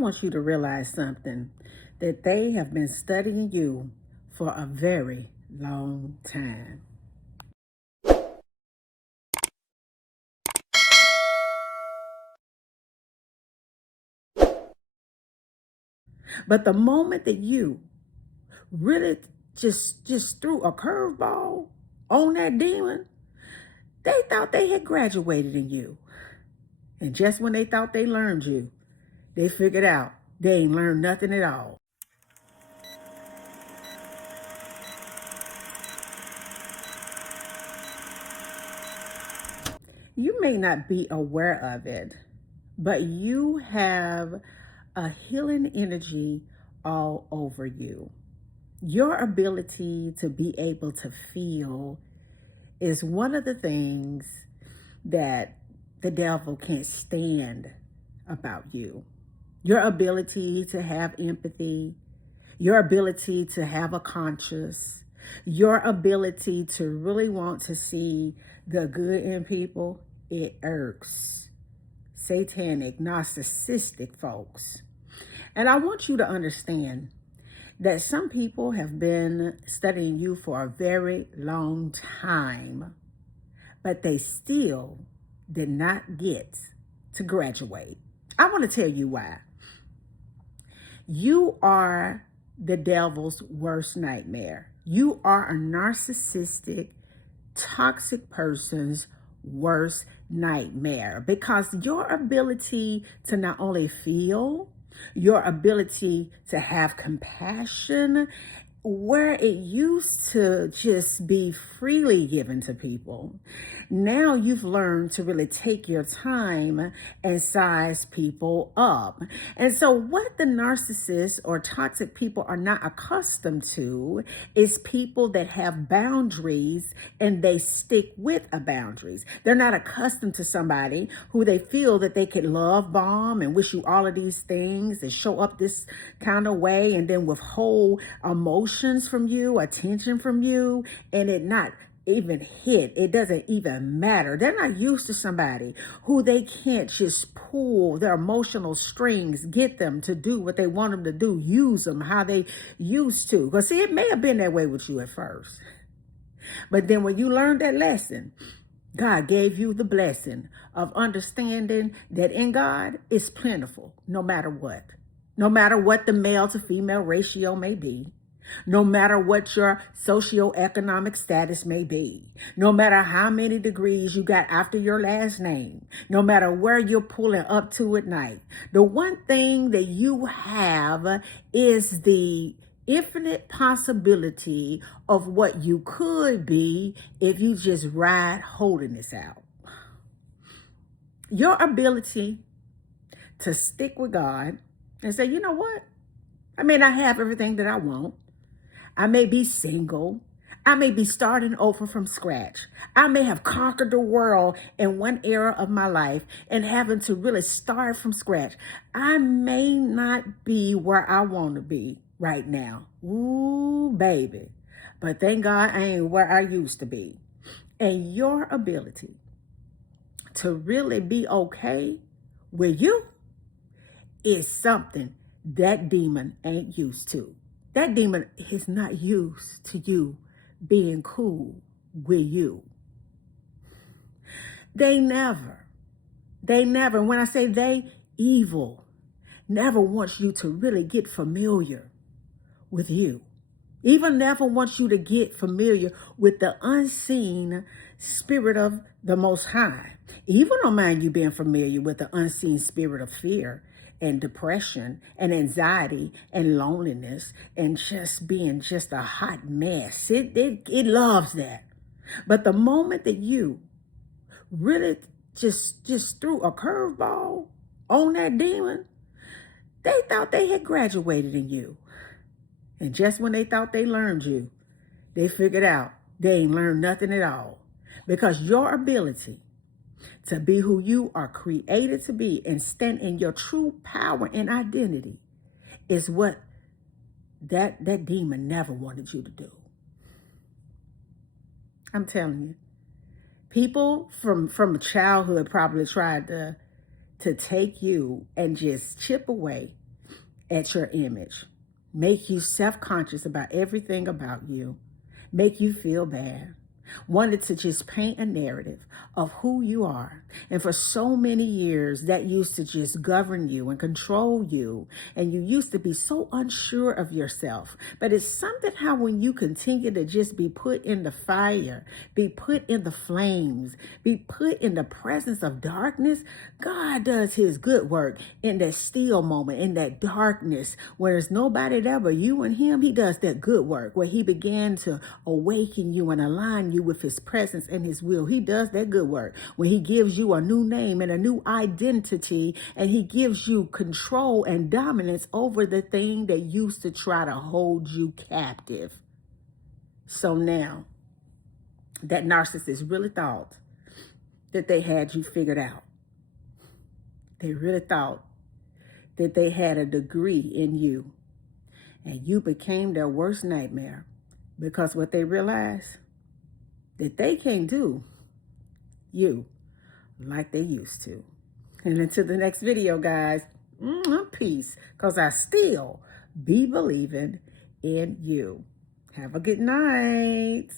want you to realize something, that they have been studying you for a very long time. But the moment that you really just threw a curveball on that demon, they thought they had graduated in you. And just when they thought they learned you, they figured out they ain't learned nothing at all. You may not be aware of it, but you have a healing energy all over you. Your ability to be able to feel is one of the things that the devil can't stand about you. Your ability to have empathy, your ability to have a conscience, your ability to really want to see the good in people, it irks satanic, narcissistic folks. And I want you to understand that some people have been studying you for a very long time, but they still did not get to graduate. I want to tell you why. You are the devil's worst nightmare. You are a narcissistic, toxic person's worst nightmare, because your ability to not only feel, your ability to have compassion, where it used to just be freely given to people, now you've learned to really take your time and size people up. And so what the narcissists or toxic people are not accustomed to is people that have boundaries and they stick with a boundaries. They're not accustomed to somebody who they feel that they could love bomb and wish you all of these things and show up this kind of way and then withhold emotions from you, attention from you, and it not even hit. It doesn't even matter. They're not used to somebody who they can't just pull their emotional strings, get them to do what they want them to do, use them how they used to. Because see, it may have been that way with you at first. But then when you learned that lesson, God gave you the blessing of understanding that in God it's plentiful, no matter what. No matter what the male to female ratio may be, no matter what your socioeconomic status may be, no matter how many degrees you got after your last name, no matter where you're pulling up to at night, the one thing that you have is the infinite possibility of what you could be if you just ride holiness out. Your ability to stick with God and say, you know what? I may not have everything that I want. I may be single. I may be starting over from scratch. I may have conquered the world in one era of my life and having to really start from scratch. I may not be where I want to be right now. Ooh, baby. But thank God I ain't where I used to be. And your ability to really be okay with you is something that demon ain't used to. That demon is not used to you being cool with you. They never, and when I say they, evil, never wants you to really get familiar with you. Even never wants you to get familiar with the unseen spirit of the Most High. Even don't mind you being familiar with the unseen spirit of fear and depression and anxiety and loneliness and just being just a hot mess. It loves that. But the moment that you really just threw a curveball on that demon, they thought they had graduated in you. And just when they thought they learned you, they figured out they ain't learned nothing at all. Because your ability to be who you are created to be and stand in your true power and identity is what that demon never wanted you to do. I'm telling you. People from childhood probably tried to take you and just chip away at your image, make you self-conscious about everything about you, make you feel bad, wanted to just paint a narrative of who you are. And for so many years, that used to just govern you and control you. And you used to be so unsure of yourself. But it's something how when you continue to just be put in the fire, be put in the flames, be put in the presence of darkness, God does his good work in that still moment, in that darkness, where there's nobody there but you and him. He does that good work where he began to awaken you and align you with his presence and his will. He does that good work when he gives you a new name and a new identity, and he gives you control and dominance over the thing that used to try to hold you captive. So now that narcissist really thought that they had you figured out. They really thought that they had a degree in you, and you became their worst nightmare, because what they realized, that they can't do you like they used to. And until the next video, guys, peace, because I still be believing in you. Have a good night.